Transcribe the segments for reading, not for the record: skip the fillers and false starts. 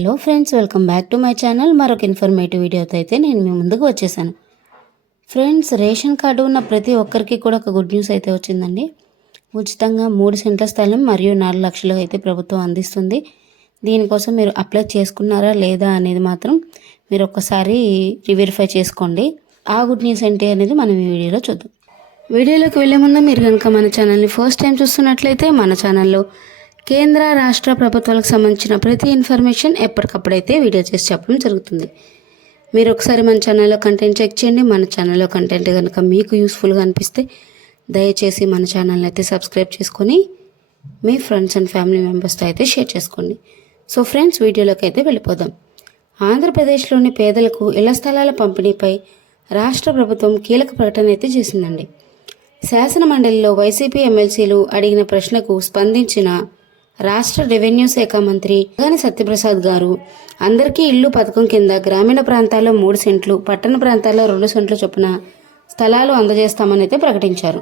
Hello friends, welcome back to my channel. మరొక informative వీడియోతో అయితే నేను మీ ముందుకు వచ్చేసాను. ఫ్రెండ్స్, రేషన్ కార్డు ఉన్న ప్రతి ఒక్కరికి కూడా ఒక గుడ్ న్యూస్ అయితే వచ్చిందండి. ఉచితంగా 3 సెంట్ల స్థలం మరియు 4 లక్షలు అయితే ప్రభుత్వం అందిస్తుంది. దీనికోసం మీరు అప్లై చేసుకున్నారా లేదా అనేది మాత్రం మీరు ఒక్కసారి రివెరిఫై చేసుకోండి. ఆ గుడ్ న్యూస్ ఏంటి అనేది మనం ఈ వీడియోలో చూద్దాం. వీడియోలోకి వెళ్ళే ముందు మీరు కనుక మన ఛానల్ని ఫస్ట్ టైం చూస్తున్నట్లయితే మన ఛానల్లో కేంద్ర రాష్ట్ర ప్రభుత్వాలకు సంబంధించిన ప్రతి ఇన్ఫర్మేషన్ ఎప్పటికప్పుడైతే వీడియో చేసి చెప్పడం జరుగుతుంది. మీరు ఒకసారి మన ఛానల్లో కంటెంట్ చెక్ చేయండి. మన ఛానల్లో కంటెంట్ కనుక మీకు యూస్ఫుల్గా అనిపిస్తే దయచేసి మన ఛానల్ని అయితే సబ్స్క్రైబ్ చేసుకొని మీ ఫ్రెండ్స్ అండ్ ఫ్యామిలీ మెంబర్స్తో అయితే షేర్ చేసుకోండి. సో ఫ్రెండ్స్, వీడియోలోకి అయితే వెళ్ళిపోదాం. ఆంధ్రప్రదేశ్లోని పేదలకు ఇళ్ల స్థలాల పంపిణీపై రాష్ట్ర ప్రభుత్వం కీలక ప్రకటన అయితే చేసిందండి. శాసన మండలిలో వైసీపీ ఎమ్మెల్సీలు అడిగిన ప్రశ్నకు స్పందించిన రాష్ట్ర రెవెన్యూ శాఖ మంత్రి గాని సత్యప్రసాద్ గారు అందరికీ ఇల్లు పథకం కింద గ్రామీణ ప్రాంతాల్లో 3 సెంట్లు, పట్టణ ప్రాంతాల్లో 2 సెంట్లు చొప్పున స్థలాలు అందజేస్తామని అయితే ప్రకటించారు.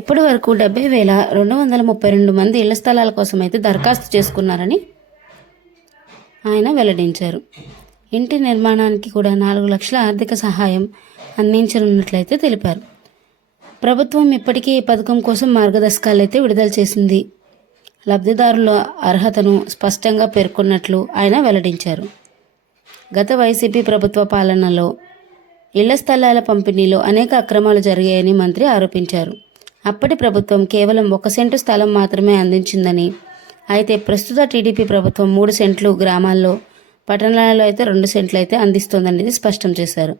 ఇప్పటి వరకు 70,232 మంది ఇళ్ల స్థలాల కోసం అయితే దరఖాస్తు చేసుకున్నారని ఆయన వెల్లడించారు. ఇంటి నిర్మాణానికి కూడా 4 లక్షల ఆర్థిక సహాయం అందించనున్నట్లయితే తెలిపారు. ప్రభుత్వం ఇప్పటికీ ఈ పథకం కోసం మార్గదర్శకాలు అయితే విడుదల చేసింది. లబ్ధిదారుల అర్హతను స్పష్టంగా పేర్కొన్నట్లు ఆయన వెల్లడించారు. గత వైసీపీ ప్రభుత్వ పాలనలో ఇళ్ల స్థలాల పంపిణీలో అనేక అక్రమాలు జరిగాయని మంత్రి ఆరోపించారు. అప్పటి ప్రభుత్వం కేవలం 1 సెంటు స్థలం మాత్రమే అందించిందని, అయితే ప్రస్తుత టీడీపీ ప్రభుత్వం 3 సెంట్లు గ్రామాల్లో, పట్టణాలలో అయితే 2 సెంట్లు అయితే అందిస్తోందనేది స్పష్టం చేశారు.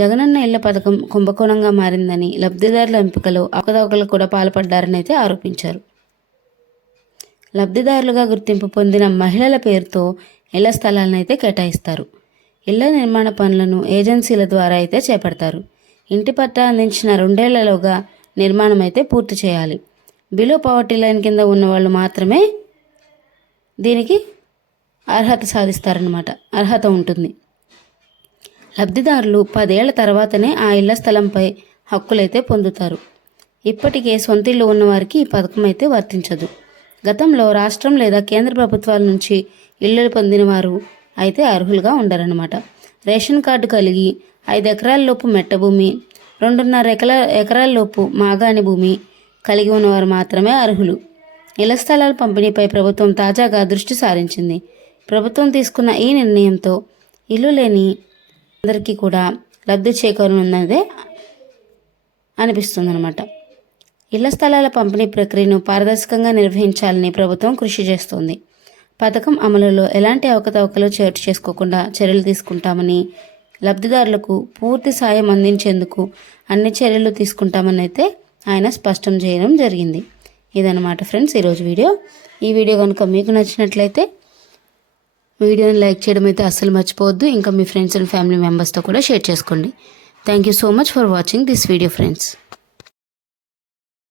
జగనన్న ఇళ్ల పథకం కుంభకోణంగా మారిందని, లబ్ధిదారుల ఎంపికలో అవకతవకలు కూడా పాల్పడ్డారని అయితే ఆరోపించారు. లబ్ధిదారులుగా గుర్తింపు పొందిన మహిళల పేరుతో ఇళ్ల స్థలాలను అయితే కేటాయిస్తారు. ఇళ్ల నిర్మాణ పనులను ఏజెన్సీల ద్వారా అయితే చేపడతారు. ఇంటి పట్టా అందించిన 2 ఏళ్లలోగా నిర్మాణం అయితే పూర్తి చేయాలి. బిలో పవర్టీ లైన్ కింద ఉన్న వాళ్ళు మాత్రమే దీనికి అర్హత ఉంటుంది. లబ్ధిదారులు 10 ఏళ్ల తర్వాతనే ఆ ఇళ్ల స్థలంపై హక్కులైతే పొందుతారు. ఇప్పటికే సొంతిల్లు ఉన్నవారికి ఈ పథకం అయితే వర్తించదు. గతంలో రాష్ట్రం లేదా కేంద్ర ప్రభుత్వాల నుంచి ఇళ్ళు పొందిన వారు అయితే అర్హులుగా ఉండరన్నమాట. రేషన్ కార్డు కలిగి 5 ఎకరాల లోపు మెట్ట భూమి, 2.5 ఎకరాల లోపు మాగాణి భూమి కలిగి ఉన్నవారు మాత్రమే అర్హులు. ఇళ్ల స్థలాల పంపిణీపై ప్రభుత్వం తాజాగా దృష్టి సారించింది. ప్రభుత్వం తీసుకున్న ఈ నిర్ణయంతో ఇల్లు లేని అందరికీ కూడా లబ్ధి చేకూరనున్నదే అనిపిస్తుందన్నమాట. ఇళ్ల స్థలాల పంపిణీ ప్రక్రియను పారదర్శకంగా నిర్వహించాలని ప్రభుత్వం కృషి చేస్తోంది. పథకం అమలులో ఎలాంటి అవకతవకలు చోటు చేసుకోకుండా చర్యలు తీసుకుంటామని, లబ్ధిదారులకు పూర్తి సాయం అందించేందుకు అన్ని చర్యలు తీసుకుంటామని అయితే ఆయన స్పష్టం చేయడం జరిగింది. ఇదన్నమాట ఫ్రెండ్స్ ఈరోజు వీడియో. ఈ వీడియో కనుక మీకు నచ్చినట్లయితే వీడియోని లైక్ చేయడం అయితే అస్సలు మర్చిపోవద్దు. ఇంకా మీ ఫ్రెండ్స్ అండ్ ఫ్యామిలీ మెంబర్స్తో కూడా షేర్ చేసుకోండి. Thank you so much for watching this video friends.